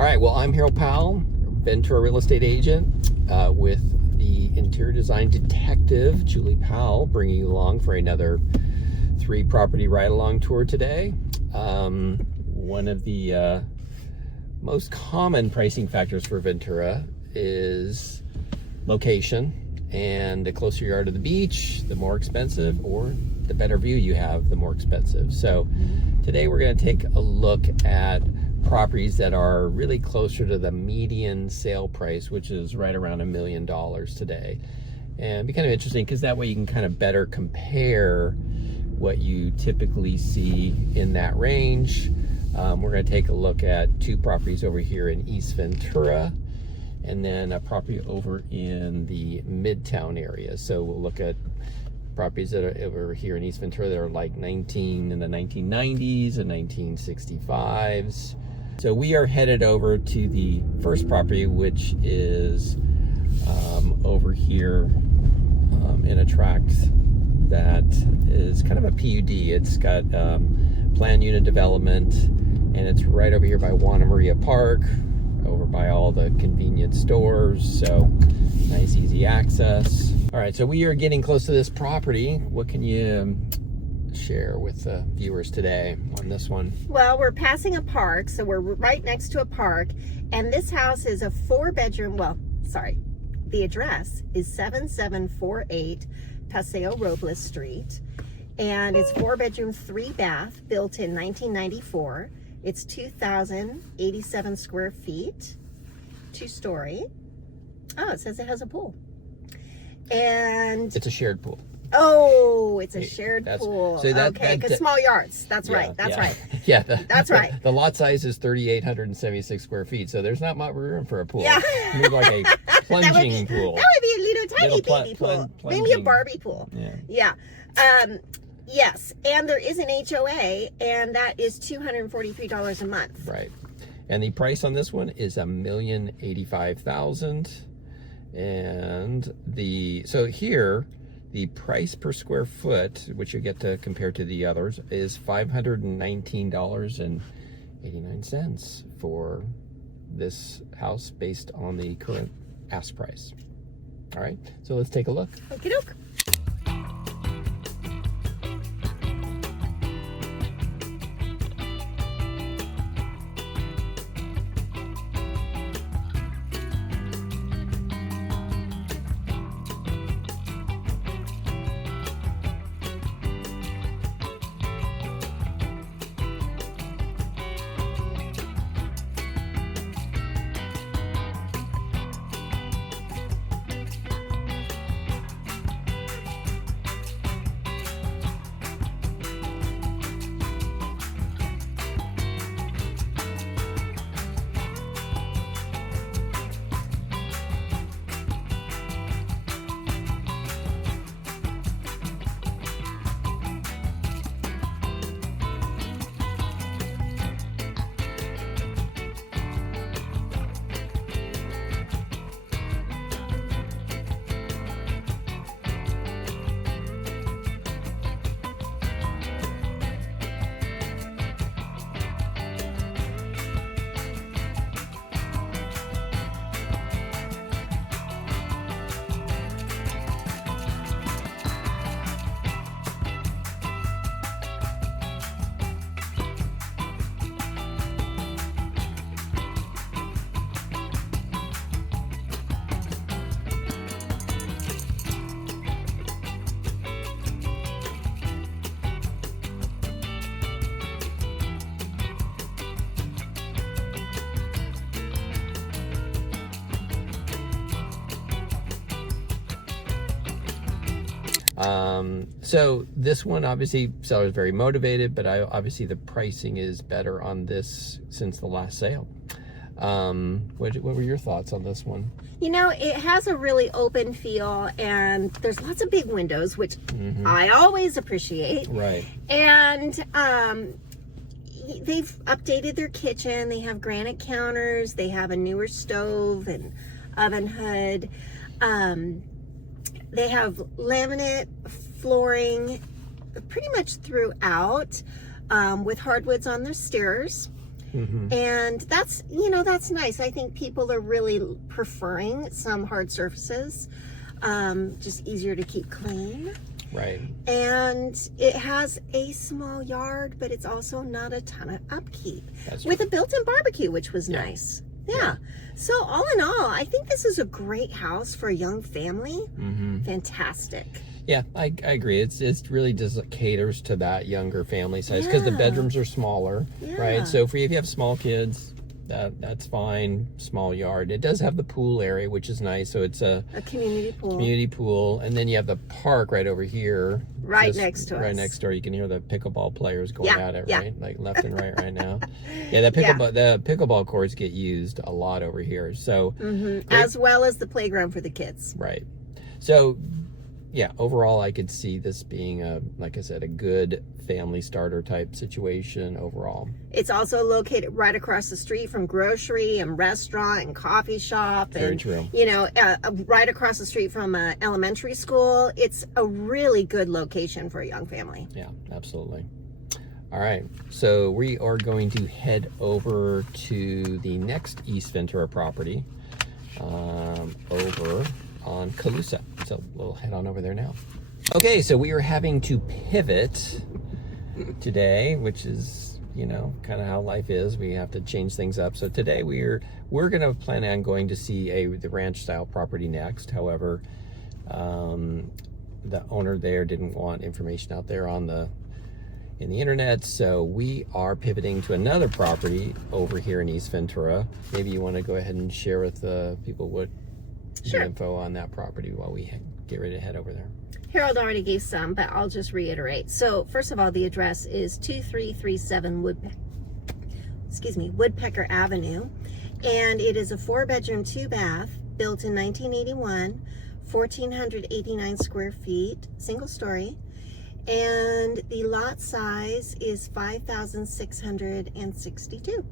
All right, well, I'm Harold Powell, Ventura real estate agent with the interior design detective, Julie Powell, bringing you along for another 3-property ride-along tour today. One of the most common pricing factors for Ventura is location, and the closer you are to the beach, the more expensive, or the better view you have, the more expensive. So today we're going to take a look at properties that are really closer to the median sale price, which is right around $1 million today. And it'd be kind of interesting because that way you can kind of better compare what you typically see in that range. We're going to take a look at 2 properties over here in East Ventura, and then a property over in the Midtown area. So we'll look at properties that are over here in East Ventura that are like in the 1990s and 1965s. So we are headed over to the first property, which is over here in a tract that is kind of a PUD. It's got planned unit development, and it's right over here by Juana Maria Park, over by all the convenience stores, so nice easy access. All right, so we are getting close to this property. What can you share with the viewers today on this one? Well, we're passing a park, so we're right next to a park, and this house is a 4-bedroom, the address is 7748 Paseo Robles Street, and it's 4-bedroom, 3-bath, built in 1994. It's 2,087 square feet, 2-story. Oh, it says it has a pool. And it's a shared pool. Oh, it's a shared pool. So okay, because small yards. That's right. That's right. Yeah, that's right. The lot size is 3,876 square feet, so there's not much room for a pool. Yeah. Maybe like a plunging pool. That would be a little tiny baby pool. Maybe a Barbie pool. Yeah. Yes, and there is an HOA, and that is $243 a month. Right. And the price on this one is $1,085,000. And so here, the price per square foot, which you get to compare to the others, is $519.89 for this house based on the current ask price. All right, so let's take a look. Okie doke. So this one, obviously, seller's very motivated, but obviously the pricing is better on this since the last sale. What were your thoughts on this one? You know, it has a really open feel, and there's lots of big windows, which I always appreciate. Right. And they've updated their kitchen. They have granite counters. They have a newer stove and oven hood. They have laminate flooring pretty much throughout, with hardwoods on their stairs. And that's, that's nice. I think people are really preferring some hard surfaces, just easier to keep clean. Right. And it has a small yard, but it's also not a ton of upkeep. That's with right. a built-in barbecue, which was nice. Yeah. So all in all, I think this is a great house for a young family. Fantastic. Yeah, I agree. It's really just caters to that younger family size because the bedrooms are smaller, right? So if you have small kids, that's fine. Small yard. It does have the pool area, which is nice. So it's a community pool. Community pool, and then you have the park right over here, right next to us. Right next door. You can hear the pickleball players going at it, right? Like left and right now. Yeah, the pickleball courts get used a lot over here. So as well as the playground for the kids. Right. So yeah, overall, I could see this being like I said, a good family starter type situation overall. It's also located right across the street from grocery and restaurant and coffee shop. Very true. Right across the street from an elementary school. It's a really good location for a young family. Yeah, absolutely. All right, so we are going to head over to the next East Ventura property, over on Calusa. So we'll head on over there now. Okay, so we are having to pivot today, which is, kind of how life is. We have to change things up. So today we're going to plan on going to see the ranch style property next. However, the owner there didn't want information out there in the internet, so we are pivoting to another property over here in East Ventura. Maybe you want to go ahead and share with people what the info on that property while we get ready to head over there. Harold already gave some, but I'll just reiterate. So first of all, the address is 2337 Woodpecker Avenue, and it is a 4-bedroom, 2-bath, built in 1981, 1,489 square feet, single story, and the lot size is 5,662.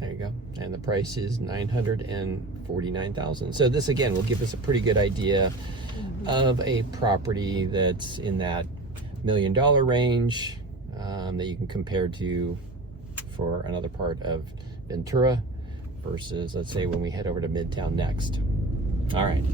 There you go. And the price is $949,000. So this again will give us a pretty good idea of a property that's in that $1 million range, that you can compare to for another part of Ventura versus, let's say, when we head over to Midtown next. All right.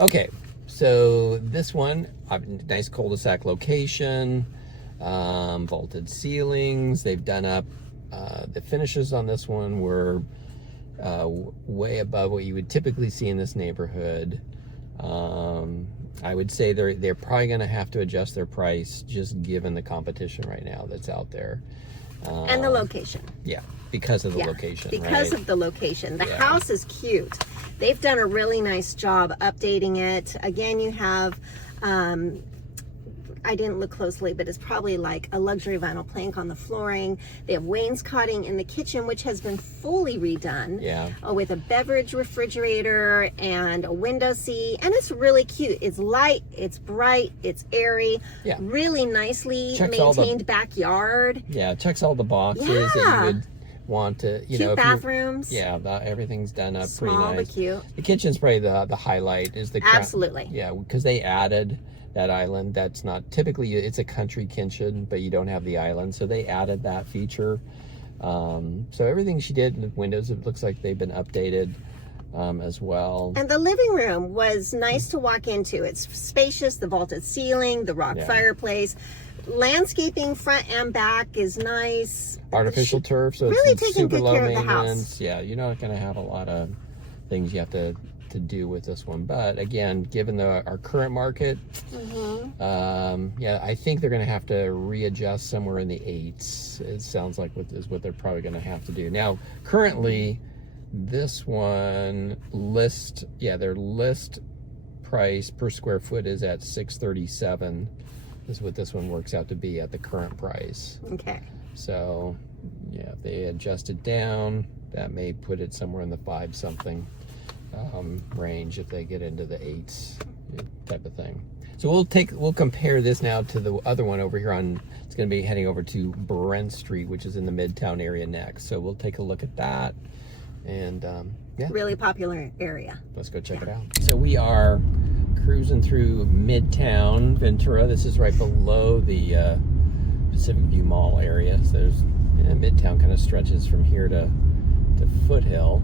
Okay, so this one, nice cul-de-sac location, vaulted ceilings. They've done up, the finishes on this one were way above what you would typically see in this neighborhood. I would say they're probably going to have to adjust their price just given the competition right now that's out there. And the location. Yeah, because of the location. Because of the location. The house is cute. They've done a really nice job updating it. Again, you have, I didn't look closely, but it's probably like a luxury vinyl plank on the flooring. They have wainscoting in the kitchen, which has been fully redone. Yeah. With a beverage refrigerator and a window seat. And it's really cute. It's light, it's bright, it's airy. Yeah. Really nicely Checks maintained backyard. Yeah, checks all the boxes that you would want to, cute bathrooms. Everything's done up Small, pretty nice. but cute. The kitchen's probably the highlight. Is the Absolutely. Yeah, because they added that island. That's not typically, it's a country kitchen, but you don't have the island, so they added that feature So everything she did in the windows, it looks like they've been updated as well. And the living room was nice to walk into. It's spacious, the vaulted ceiling, the rock fireplace. Landscaping front and back is nice. Artificial turf, so really it's taking super good low care of the maintenance. house. Yeah, you're not going to have a lot of things you have to do with this one. But again, given our current market, yeah, I think they're going to have to readjust somewhere in the 8s. It sounds like is what they're probably going to have to do. Now, currently, this one their list price per square foot is at $637. Is what this one works out to be at the current price. Okay. So, yeah, if they adjust it down, that may put it somewhere in the 5-something range if they get into the 8s type of thing. So we'll compare this now to the other one over here it's going to be heading over to Brent Street, which is in the Midtown area next. So we'll take a look at that. And yeah, really popular area. Let's go check it out. So we are cruising through Midtown Ventura. This is right below the Pacific View Mall area. So there's Midtown kind of stretches from here to Foothill,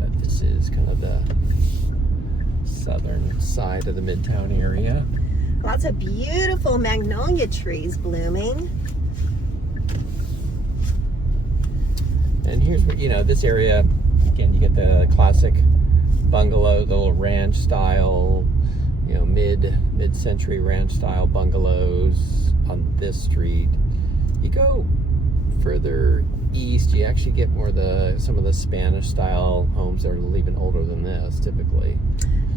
but this is kind of the southern side of the Midtown area. Lots of beautiful magnolia trees blooming. And here's what, this area, again, you get the classic bungalow, the little ranch style, mid-century ranch style bungalows on this street. You go further east, you actually get more some of the Spanish style homes that are even older than this typically.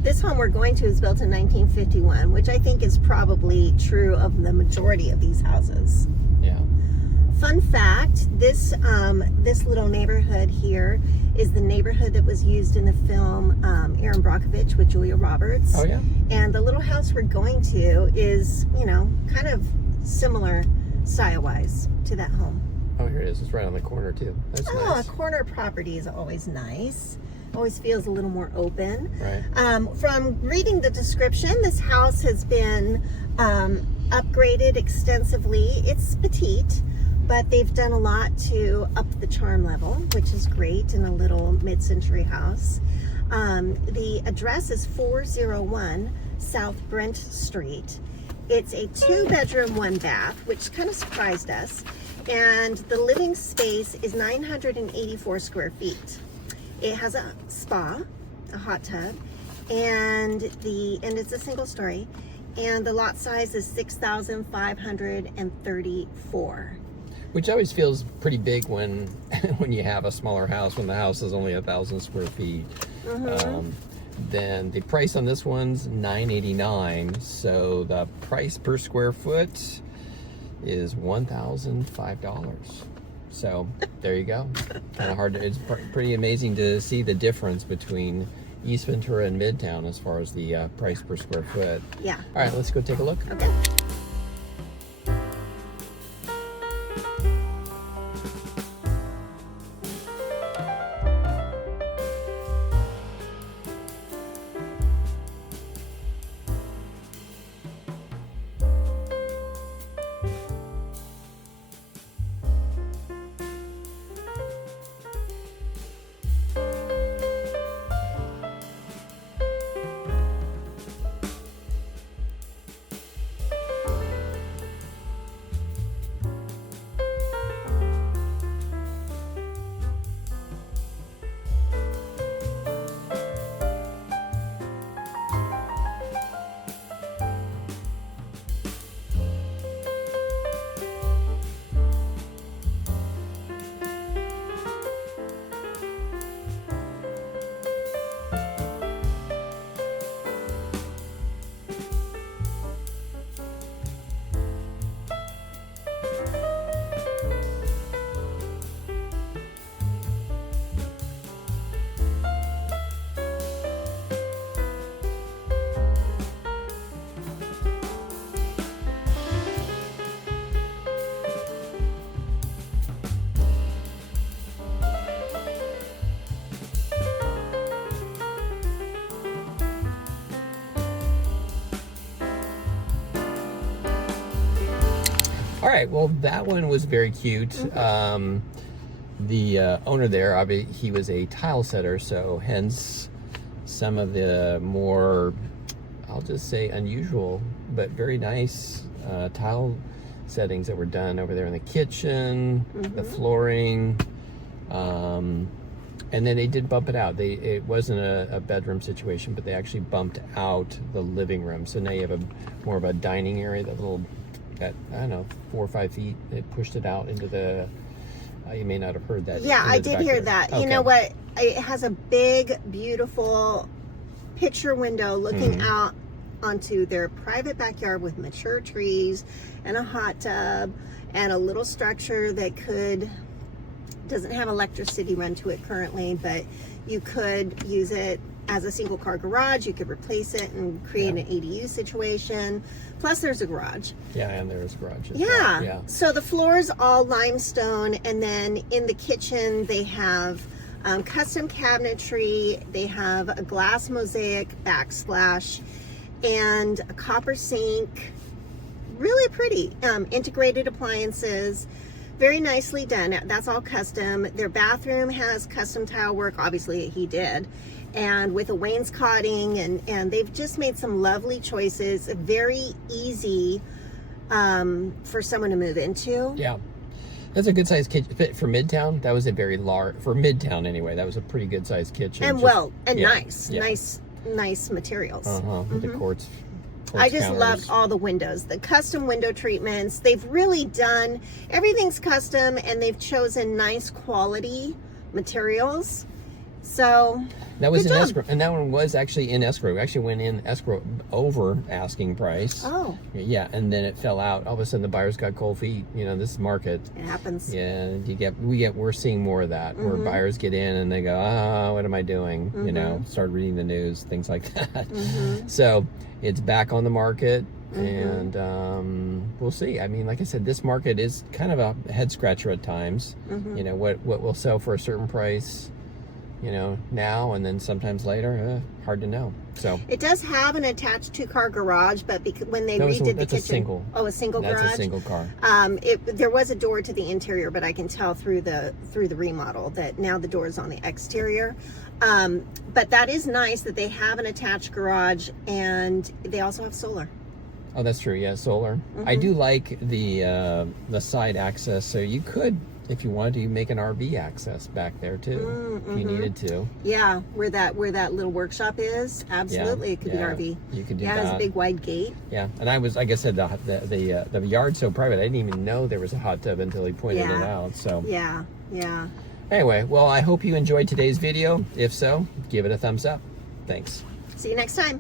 This home we're going to is built in 1951, which I think is probably true of the majority of these houses. Yeah. Fun fact, this little neighborhood here is the neighborhood that was used in the film Aaron Brockovich with Julia Roberts. Oh, yeah? And the little house we're going to is, kind of similar style-wise to that home. Oh, here it is. It's right on the corner, too. That's nice. A corner property is always nice. Always feels a little more open. Right. From reading the description, this house has been upgraded extensively. It's petite, but they've done a lot to up the charm level, which is great in a little mid-century house. The address is 401 South Brent Street. It's a 2-bedroom, 1-bath, which kind of surprised us. And the living space is 984 square feet. It has a spa, a hot tub, and it's a single story. And the lot size is 6,534. Which always feels pretty big when you have a smaller house, when the house is only 1,000 square feet. Then the price on this one's $989. So the price per square foot is $1,005. So there you go. Kind of hard it's pretty amazing to see the difference between East Ventura and Midtown as far as the price per square foot. Yeah. All right, let's go take a look. Okay. All right, well, that one was very cute. the owner there, obviously, he was a tile setter, so hence some of the more, I'll just say, unusual but very nice tile settings that were done over there in the kitchen, the flooring, and then they did bump it out. It wasn't a bedroom situation, but they actually bumped out the living room. So now you have more of a dining area, that little, I don't know, 4 or 5 feet. They pushed it out into the, you may not have heard that. Yeah, I did hear that. Okay. You know what? It has a big, beautiful picture window looking out onto their private backyard with mature trees and a hot tub and a little structure that doesn't have electricity run to it currently, but you could use it as a single car garage. You could replace it and create an ADU situation. Plus there's a garage. Yeah, and there's a garage. Yeah. So the floor is all limestone, and then in the kitchen they have custom cabinetry. They have a glass mosaic backsplash and a copper sink. Really pretty. Integrated appliances. Very nicely done. That's all custom. Their bathroom has custom tile work. Obviously he did. And with a wainscoting, and they've just made some lovely choices. Very easy for someone to move into. Yeah. That's a good sized kitchen for Midtown. That was a very large, for Midtown anyway, that was a pretty good sized kitchen. And nice materials. The quartz I just counters. loved all the windows, the custom window treatments. They've really done, everything's custom, and they've chosen nice quality materials. So that was in escrow, and that one was actually in escrow. We actually went in escrow over asking price. Oh. Yeah, and then it fell out. All of a sudden, the buyers got cold feet. You know, this is market. It happens. Yeah, we're seeing more of that, where buyers get in and they go, what am I doing? You know, start reading the news, things like that. So it's back on the market, and we'll see. I mean, like I said, this market is kind of a head scratcher at times. You know, what will sell for a certain price, you know, now and then sometimes later, hard to know. So it does have an attached 2-car garage, but when they redid the kitchen, a single. Oh, a single garage. That's a single car. There was a door to the interior, but I can tell through the remodel that now the door is on the exterior. But that is nice that they have an attached garage, and they also have solar. Oh, that's true. Yeah, solar. I do like the side access, so you could, if you wanted to, make an RV access back there too, if you needed to. Yeah, where that little workshop is, absolutely, it could be RV. You could do that. Yeah, it has a big wide gate. Yeah, and I was, like I said, the yard's so private, I didn't even know there was a hot tub until he pointed it out. So yeah. Anyway, well, I hope you enjoyed today's video. If so, give it a thumbs up. Thanks. See you next time.